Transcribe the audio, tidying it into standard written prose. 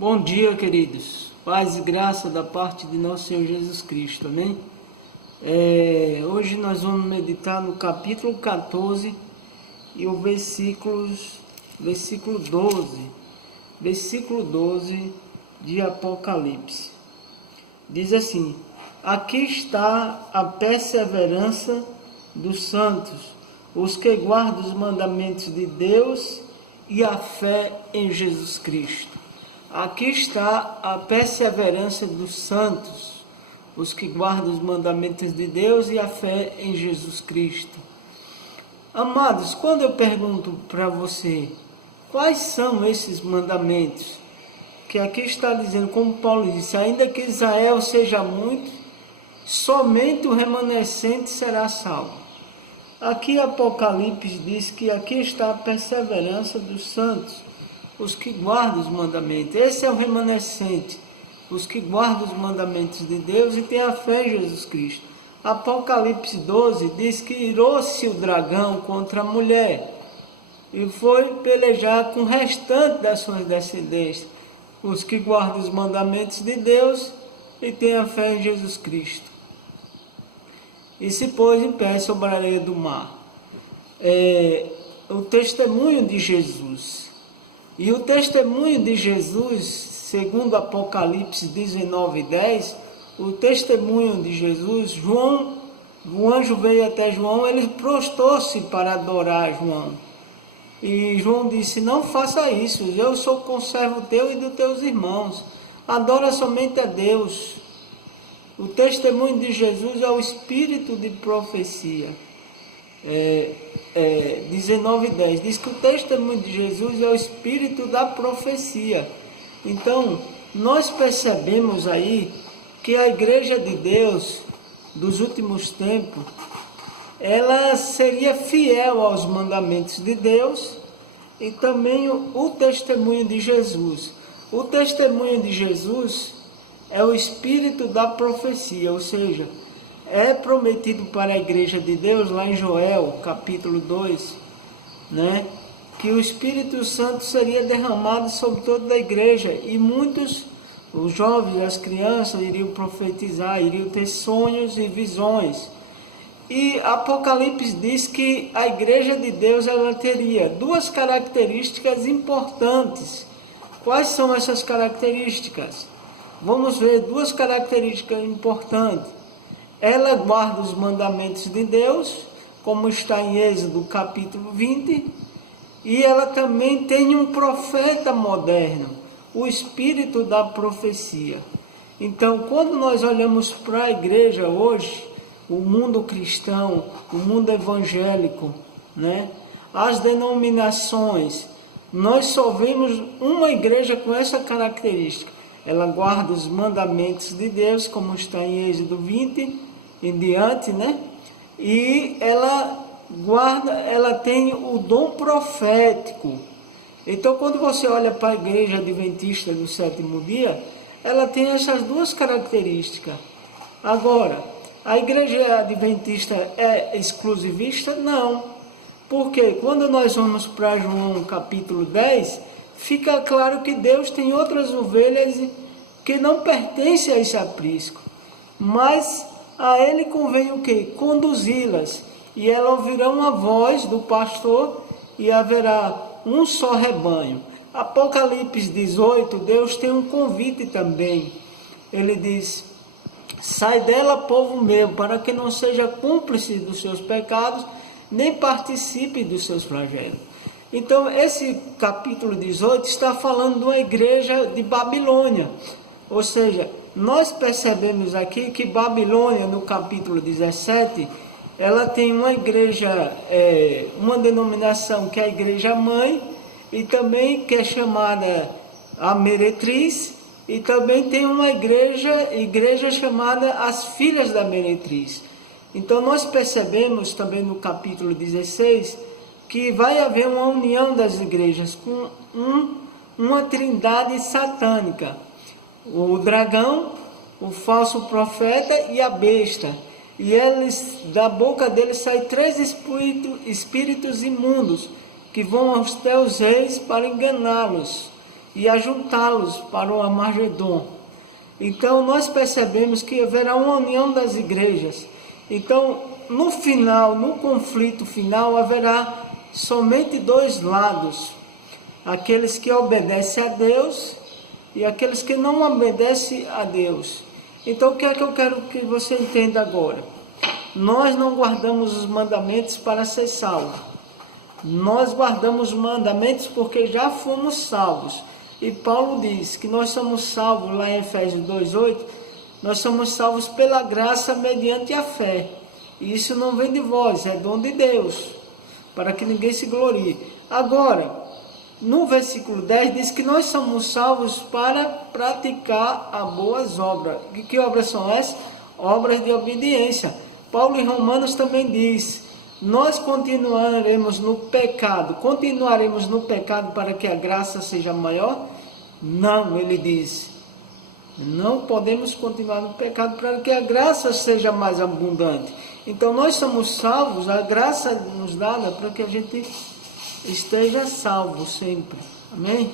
Bom dia, queridos. Paz e graça da parte de nosso Senhor Jesus Cristo, amém? Hoje nós vamos meditar no capítulo 14 e o versículo 12 de Apocalipse. Diz assim: aqui está a perseverança dos santos, os que guardam os mandamentos de Deus e a fé em Jesus Cristo. Aqui está a perseverança dos santos, os que guardam os mandamentos de Deus e a fé em Jesus Cristo. Amados, quando eu pergunto para você, quais são esses mandamentos? Que aqui está dizendo, como Paulo disse, ainda que Israel seja muito, somente o remanescente será salvo. Aqui Apocalipse diz que aqui está a perseverança dos santos, os que guardam os mandamentos. Esse é o remanescente, os que guardam os mandamentos de Deus e têm a fé em Jesus Cristo. Apocalipse 12 diz que irou-se o dragão contra a mulher e foi pelejar com o restante das suas descendências, os que guardam os mandamentos de Deus e têm a fé em Jesus Cristo. E se pôs em pé sobre a areia do mar. O testemunho de Jesus. E o testemunho de Jesus, segundo Apocalipse 19:10, o testemunho de Jesus, o anjo veio até João, ele prostou-se para adorar João. E João disse, não faça isso, eu sou conservo teu e dos teus irmãos, adora somente a Deus. O testemunho de Jesus é o espírito de profecia. 19:10 diz que o testemunho de Jesus é o espírito da profecia. Então, nós percebemos aí que a igreja de Deus dos últimos tempos, ela seria fiel aos mandamentos de Deus e também o testemunho de Jesus. O testemunho de Jesus é o espírito da profecia, ou seja, é prometido para a igreja de Deus, lá em Joel, capítulo 2, que o Espírito Santo seria derramado sobre toda a igreja e muitos, os jovens, as crianças, iriam profetizar, iriam ter sonhos e visões. E Apocalipse diz que a igreja de Deus ela teria duas características importantes. Quais são essas características? Vamos ver duas características importantes. Ela guarda os mandamentos de Deus, como está em Êxodo capítulo 20, e ela também tem um profeta moderno, o espírito da profecia. Então, quando nós olhamos para a igreja hoje, o mundo cristão, o mundo evangélico, as denominações, nós só vemos uma igreja com essa característica. Ela guarda os mandamentos de Deus, como está em Êxodo 20 em diante, e ela tem o dom profético. Então, quando você olha para a igreja adventista do sétimo dia, ela tem essas duas características. Agora, a igreja adventista é exclusivista? Não. Porque quando nós vamos para João capítulo 10, fica claro que Deus tem outras ovelhas que não pertencem a esse aprisco, mas a ele convém o quê? Conduzi-las, e elas ouvirão a voz do pastor e haverá um só rebanho. Apocalipse 18, Deus tem um convite também. Ele diz, sai dela, povo meu, para que não seja cúmplice dos seus pecados, nem participe dos seus flagelos. Então, esse capítulo 18 está falando de uma igreja de Babilônia. Ou seja, nós percebemos aqui que Babilônia, no capítulo 17, ela tem uma igreja, uma denominação que é a igreja mãe, e também que é chamada a meretriz, e também tem uma igreja chamada as filhas da meretriz. Então nós percebemos também no capítulo 16 que vai haver uma união das igrejas com uma trindade satânica. O dragão, o falso profeta e a besta. E da boca deles saem 3 espíritos imundos, que vão aos teus reis para enganá-los. e ajuntá-los para o Armagedon. Então nós percebemos que haverá uma união das igrejas. Então no final, no conflito final, haverá somente dois lados: aqueles que obedecem a Deus e aqueles que não obedecem a Deus. Então o que é que eu quero que você entenda agora? Nós não guardamos os mandamentos para ser salvos. Nós guardamos os mandamentos porque já fomos salvos. E Paulo diz que nós somos salvos, lá em Efésios 2:8, nós somos salvos pela graça mediante a fé. E isso não vem de vós, é dom de Deus, para que ninguém se glorie. Agora, no versículo 10 diz que nós somos salvos para praticar as boas obras. E que obras são essas? Obras de obediência. Paulo em Romanos também diz: nós continuaremos no pecado para que a graça seja maior? Não, ele diz, não podemos continuar no pecado para que a graça seja mais abundante. Então nós somos salvos, a graça nos dada para que a gente esteja salvo sempre. Amém?